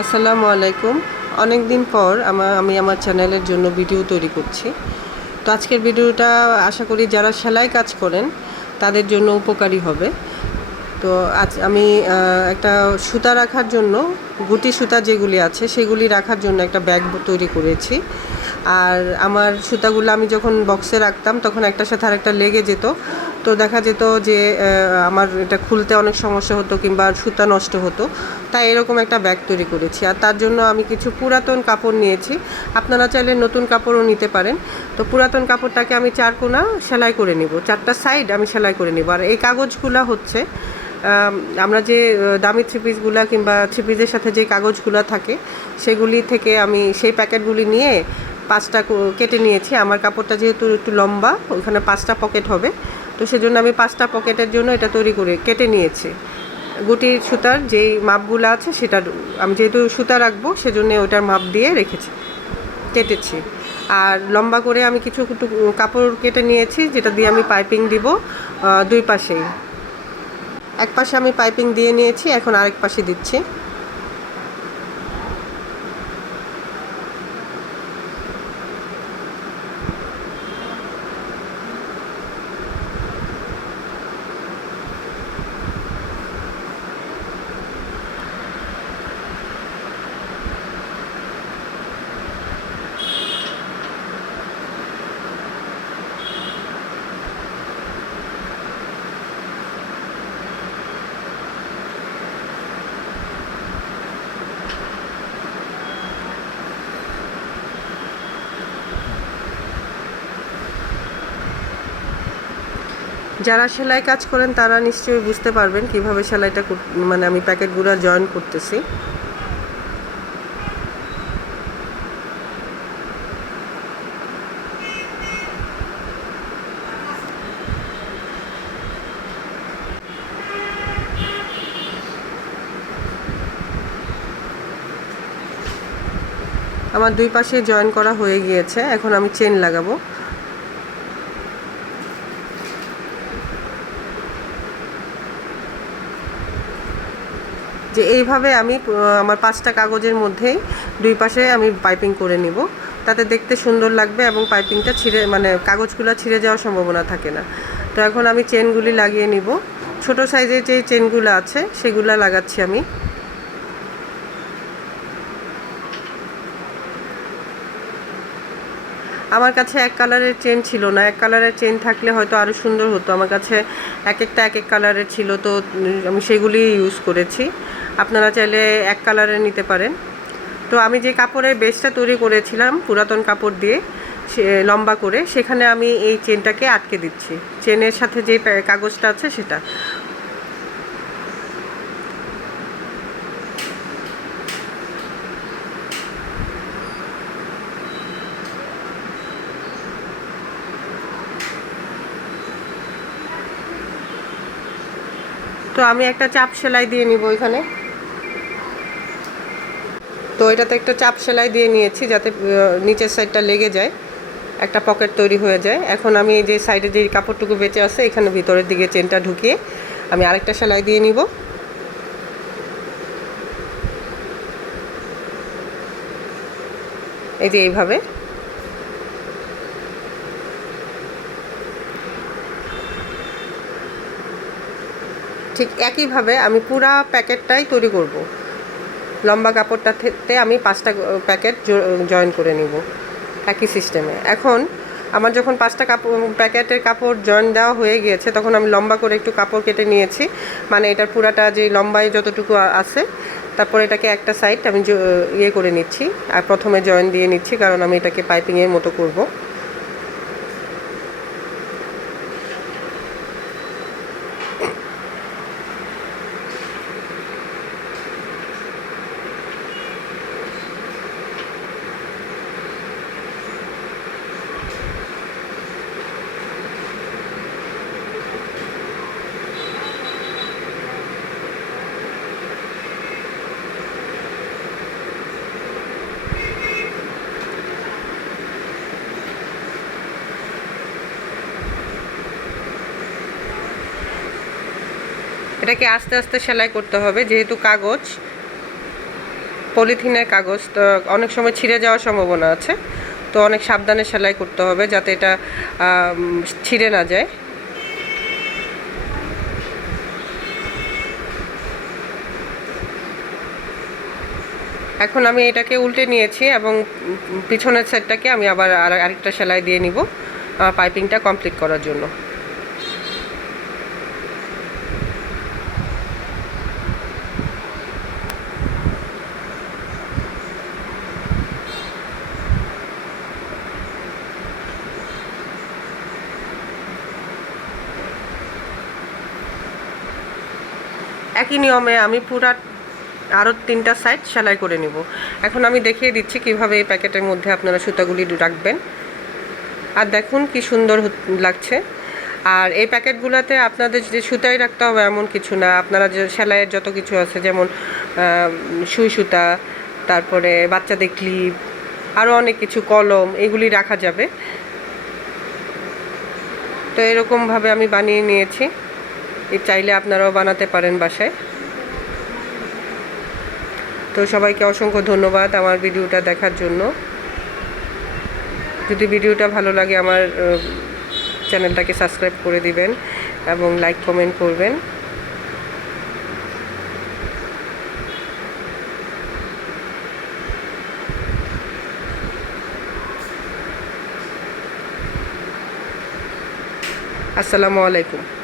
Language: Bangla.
আসসালামু আলাইকুম। অনেক দিন পর আমার আমি আমার চ্যানেলের জন্য ভিডিও তৈরি করছি। তো আজকের ভিডিওটা আশা করি যারা সেলাই কাজ করেন, তাদের জন্য উপকারী হবে। তো আজ আমি একটা সুতা রাখার জন্য, গুটি সুতা যেগুলি আছে, সেগুলি রাখার জন্য একটা ব্যাগ তৈরি করেছি। আর আমার সুতাগুলো আমি যখন বক্সে রাখতাম, তখন একটার সাথে আরেকটা লেগে যেত। তো দেখা যেত যে আমার এটা খুলতে অনেক সমস্যা হতো কিংবা সুতা নষ্ট হতো। তাই এরকম একটা ব্যাগ তৈরি করেছি। আর তার জন্য আমি কিছু পুরাতন কাপড় নিয়েছি। আপনারা চাইলে নতুন কাপড়ও নিতে পারেন। তো পুরাতন কাপড়টাকে আমি চার কোনা সেলাই করে নিব। চারটা সাইড আমি সেলাই করে নিব। আর এই কাগজগুলো হচ্ছে আমরা যে দামি থ্রি পিসগুলো কিংবা থ্রি পিসের সাথে যে কাগজগুলো থাকে, সেগুলি থেকে আমি সেই প্যাকেটগুলি নিয়ে পাঁচটা কেটে নিয়েছি। আমার কাপড়টা যেহেতু একটু লম্বা, ওখানে পাঁচটা পকেট হবে। তো সেজন্য আমি পাঁচটা পকেটের জন্য এটা তৈরি করে কেটে নিয়েছি। গুটির সুতার যেই মাপগুলো আছে সেটা আমি যেহেতু সুতা রাখব, সেজন্য ওটার মাপ দিয়ে রেখেছি, কেটেছি। আর লম্বা করে আমি কিছু কাপড় কেটে নিয়েছি, যেটা দিয়ে আমি পাইপিং দিব দুই পাশেই। এক পাশে আমি পাইপিং দিয়ে নিয়েছি, এখন আরেক পাশে দিচ্ছি। যারা সেলাই কাজ করেন, তারা নিশ্চয়ই বুঝতে পারবেন কীভাবে সেলাইটা মানে আমি প্যাকেটগুলো জয়েন করতেছি। আমার দুই পাশে জয়েন করা হয়ে গিয়েছে। এখন আমি চেন লাগাবো। যে এইভাবে আমি আমার পাঁচটা কাগজের মধ্যেই দুই পাশে আমি পাইপিং করে নিব। তাতে দেখতে সুন্দর লাগবে এবং পাইপিংটা ছিঁড়ে মানে কাগজগুলো ছিঁড়ে যাওয়ার সম্ভাবনা থাকে না। তো এখন আমি চেনগুলি লাগিয়ে নিব। ছোট সাইজের যে চেনগুলো আছে, সেগুলো লাগাচ্ছি আমি। আমার কাছে এক কালারের চেন ছিল না। এক কালারের চেন থাকলে হয়তো আরও সুন্দর হতো। আমার কাছে এক একটা এক এক কালারের ছিল, তো আমি সেগুলি ইউজ করেছি। আপনারা চাইলে এক কালারের নিতে পারেন। তো আমি যে কাপড়ের বেসটা তৈরি করেছিলাম, পুরাতন কাপড় দিয়ে লম্বা করে, সেখানে আমি এই চেনটাকে আটকে দিচ্ছি। চেনের সাথে যে কাগজটা আছে সেটা। তো আমি একটা চাপ সেলাই দিয়ে নিব এখানে তো এটাতে একটা চাপ সেলাই দিয়ে নিয়েছি যাতে নিচের সাইডটা লেগে যায়, একটা পকেট তৈরি হয়ে যায়। এখন আমি এই যে সাইডে যে কাপড়টুকু বেঁচে আছে, এখানে ভিতরের দিকে চেনটা ঢুকিয়ে আমি আরেকটা সেলাই দিয়ে নিব। এই যে এইভাবে। ঠিক একইভাবে আমি পুরা প্যাকেটটাই তৈরি করব। লম্বা কাপড়টাতে আমি পাঁচটা প্যাকেট জয়েন করে নিব একই সিস্টেমে। এখন আমার যখন পাঁচটা কাপড় প্যাকেটের কাপড় জয়েন দেওয়া হয়ে গিয়েছে, তখন আমি লম্বা করে একটু কাপড় কেটে নিয়েছি। মানে এটার পুরাটা যে লম্বায় যতটুকু আছে, তারপর এটাকে একটা সাইড আমি ইয়ে করে নিচ্ছি, আর প্রথমে জয়েন দিয়ে নিচ্ছি, কারণ আমি এটাকে পাইপিংয়ের মতো করব। এটাকে আস্তে আস্তে সেলাই করতে হবে, যেহেতু কাগজ, পলিথিনের কাগজ, তো অনেক সময় ছিঁড়ে যাওয়ার সম্ভাবনা আছে, তো অনেক সাবধানে সেলাই করতে হবে যাতে এটা ছিঁড়ে না যায়। এখন আমি এটাকে উল্টে নিয়েছি এবং পিছনের সেটটাকে আমি আবার আর আরেকটা সেলাই দিয়ে নিব পাইপিংটা কমপ্লিট করার জন্য। একই নিয়মে আমি পুরা আরও তিনটা সাইড সেলাই করে নিব। এখন আমি দেখিয়ে দিচ্ছি কীভাবে এই প্যাকেটের মধ্যে আপনারা সুতাগুলি রাখবেন। আর দেখুন কি সুন্দর লাগছে। আর এই প্যাকেটগুলোতে আপনাদের যে সুতাই রাখতে হবে এমন কিছু না। আপনারা যে সেলাইয়ের যত কিছু আছে, যেমন সুই সুতা, তারপরে বাচ্চাদের ক্লিপ আরও অনেক কিছু, কলম, এগুলি রাখা যাবে। তো এরকমভাবে আমি বানিয়ে নিয়েছি। চাইলে আপনারাও বানাতে পারেন বাসায়। তো সবাইকে অসংখ্য ধন্যবাদ আমার ভিডিওটা দেখার জন্য। যদি ভিডিওটা ভালো লাগে আমার চ্যানেলটাকে সাবস্ক্রাইব করে দিবেন এবং লাইক, কমেন্ট করবেন। আসসালামু আলাইকুম।